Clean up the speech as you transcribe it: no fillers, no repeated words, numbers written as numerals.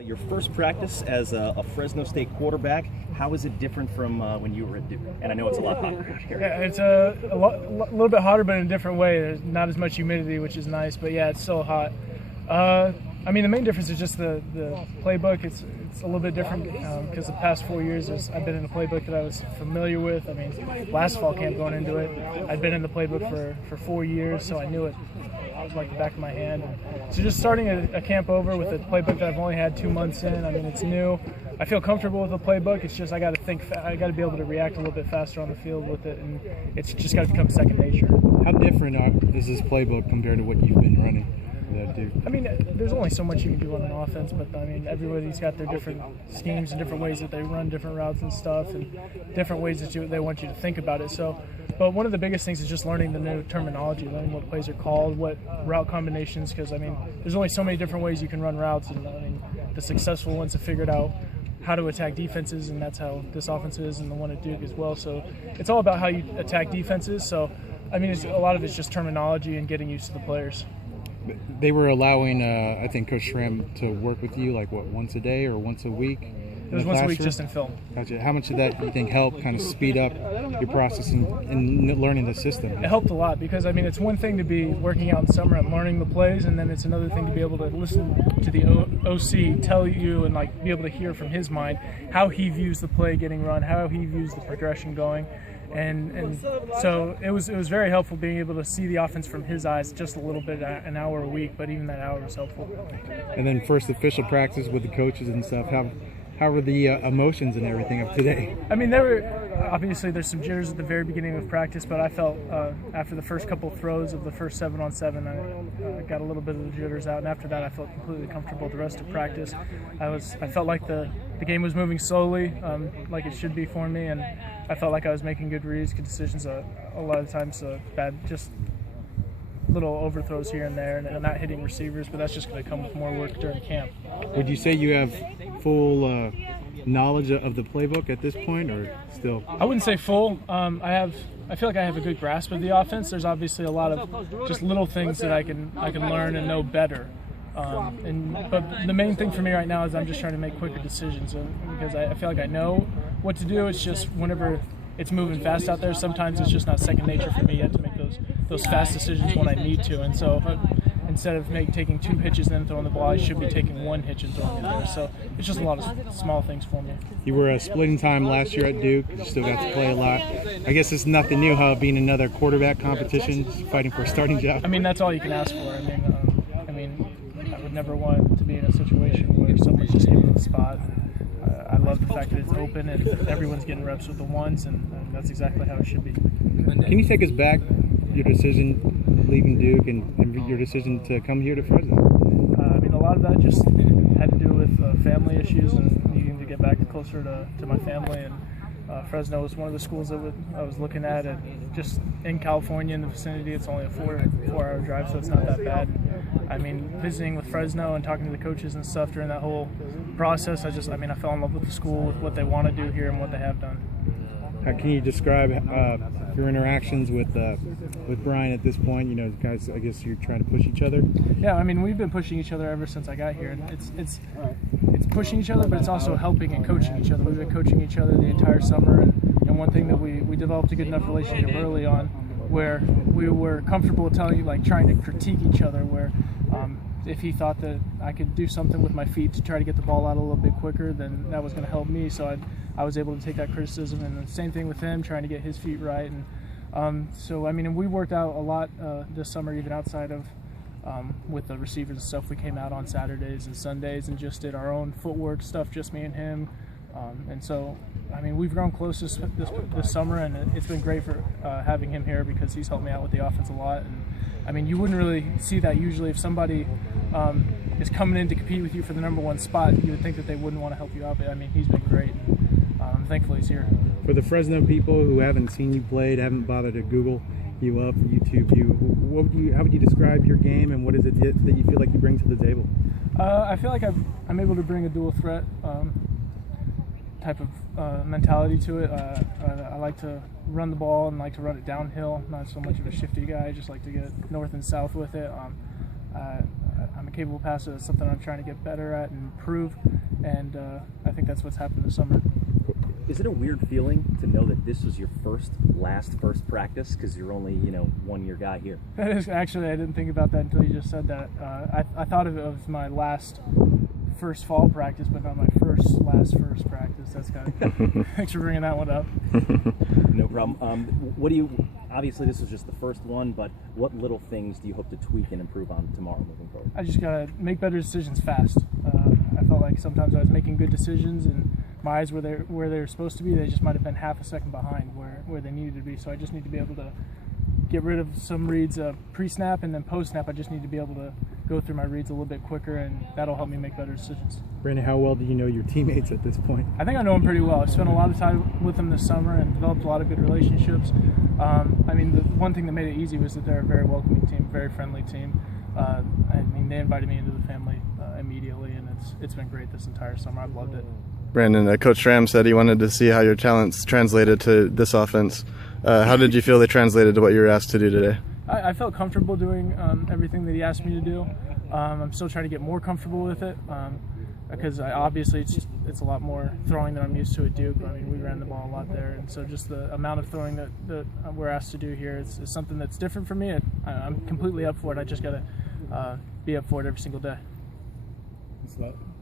Your first practice as a Fresno State quarterback, how is it different from when you were at Duke? And I know it's a lot hotter here. Yeah, it's a little bit hotter, but in a different way. There's not as much humidity, which is nice, but yeah, it's still hot. I mean, the main difference is just the playbook. It's a little bit different because the past 4 years I've been in a playbook that I was familiar with. I mean, last fall camp going into it, I'd been in the playbook for 4 years, so I knew it. I was like the back of my hand. So just starting a camp over with a playbook that I've only had 2 months in. I mean, it's new. I feel comfortable with the playbook. It's just I got to think. I got to be able to react a little bit faster on the field with it, and it's just got to become second nature. How different is this playbook compared to what you've been running? I mean, there's only so much you can do on an offense, but I mean, everybody's got their different schemes and different ways that they run different routes and stuff, and different ways that they want you to think about it. So, but one of the biggest things is just learning the new terminology, learning what plays are called, what route combinations, because I mean, there's only so many different ways you can run routes, and I mean, the successful ones have figured out how to attack defenses, and that's how this offense is, and the one at Duke as well. So it's all about how you attack defenses. So, I mean, a lot of it's just terminology and getting used to the players. They were allowing, I think, Coach Schramm to work with you, like, what, once a day or once a week? It was once a week just in film. Gotcha. How much did that, you think, help kind of speed up your process in learning the system? It helped a lot because, I mean, it's one thing to be working out in summer and learning the plays, and then it's another thing to be able to listen to the OC tell you and, like, be able to hear from his mind how he views the play getting run, how he views the progression going. And so it was very helpful being able to see the offense from his eyes just a little bit, an hour a week, but even that hour was helpful. And then first official practice with the coaches and stuff, how were the emotions and everything of today? I mean, obviously there's some jitters at the very beginning of practice, but I felt after the first couple of throws of the first 7-on-7, I got a little bit of the jitters out, and after that I felt completely comfortable the rest of practice. I felt like the game was moving slowly, like it should be for me, and I felt like I was making good reads, good decisions. A lot of times bad, just little overthrows here and there, and not hitting receivers, but that's just going to come with more work during camp. Would you say you have full knowledge of the playbook at this point, or still? I wouldn't say full. I feel like I have a good grasp of the offense. There's obviously a lot of just little things that I can learn and know better. But the main thing for me right now is I'm just trying to make quicker decisions, because I feel like I know what to do. It's just whenever it's moving fast out there, sometimes it's just not second nature for me yet to make those fast decisions when I need to. And so instead of taking 2 hitches and then throwing the ball, I should be taking 1 hitch and throwing it there. So it's just a lot of small things for me. You were splitting time last year at Duke. You still got to play a lot. I guess it's nothing new, how being another quarterback competition, fighting for a starting job. I mean, that's all you can ask for. I would never want to be in a situation where someone's just given the spot. I love the fact that it's open and everyone's getting reps with the ones, and that's exactly how it should be. Can you take us back, your decision leaving Duke and your decision to come here to Fresno? I mean, a lot of that just had to do with family issues and needing to get back closer to my family. And Fresno was one of the schools that I was looking at, and just in California in the vicinity, it's only a 4-hour drive, so it's not that bad. I mean, visiting with Fresno and talking to the coaches and stuff during that whole process, I fell in love with the school, with what they want to do here and what they have done. How can you describe your interactions with Brian at this point? You know, guys, I guess you're trying to push each other. Yeah, I mean, we've been pushing each other ever since I got here. And it's pushing each other, but it's also helping and coaching each other. We've been coaching each other the entire summer, and one thing that we developed a good enough relationship early on, where we were comfortable trying to critique each other, where if he thought that I could do something with my feet to try to get the ball out a little bit quicker, then that was going to help me. So I was able to take that criticism, and the same thing with him, trying to get his feet right. And so, I mean, we worked out a lot this summer, even outside of with the receivers and stuff. We came out on Saturdays and Sundays and just did our own footwork stuff, just me and him. And so, I mean, we've grown close this summer, and it's been great for having him here because he's helped me out with the offense a lot. And I mean, you wouldn't really see that usually. If somebody is coming in to compete with you for the #1 spot, you would think that they wouldn't want to help you out. But I mean, he's been great. Thankfully, he's here. For the Fresno people who haven't seen you played, haven't bothered to Google you up, YouTube you, how would you describe your game, and what is it that you feel like you bring to the table? I feel like I'm able to bring a dual threat type of mentality to it. I like to run the ball and like to run it downhill. Not so much of a shifty guy. I just like to get north and south with it. I'm a capable passer. That's something I'm trying to get better at and improve, and I think that's what's happened this summer. Is it a weird feeling to know that this was your last practice, because you're only 1 year guy here? That is actually, I didn't think about that until you just said that. I thought of it as my first fall practice, but not my first practice. That's kind of thanks for bringing that one up. No problem. What do you? Obviously, this was just the first one, but what little things do you hope to tweak and improve on tomorrow moving forward? I just gotta make better decisions fast. I felt like sometimes I was making good decisions and my eyes were where they were supposed to be. They just might have been half a second behind where they needed to be. So I just need to be able to get rid of some reads pre-snap, and then post-snap I just need to be able to go through my reads a little bit quicker, and that'll help me make better decisions. Brandon, how well do you know your teammates at this point? I think I know them pretty well. I've spent a lot of time with them this summer and developed a lot of good relationships. I mean, the one thing that made it easy was that they're a very welcoming team, very friendly team. I mean, they invited me into the family immediately, and it's been great this entire summer. I've loved it. Brandon, Coach Schramm said he wanted to see how your talents translated to this offense. How did you feel they translated to what you were asked to do today? I felt comfortable doing everything that he asked me to do. I'm still trying to get more comfortable with it because obviously it's a lot more throwing than I'm used to at Duke. I mean, we ran the ball a lot there, and so just the amount of throwing that we're asked to do here is something that's different for me. I'm completely up for it. I just got to be up for it every single day.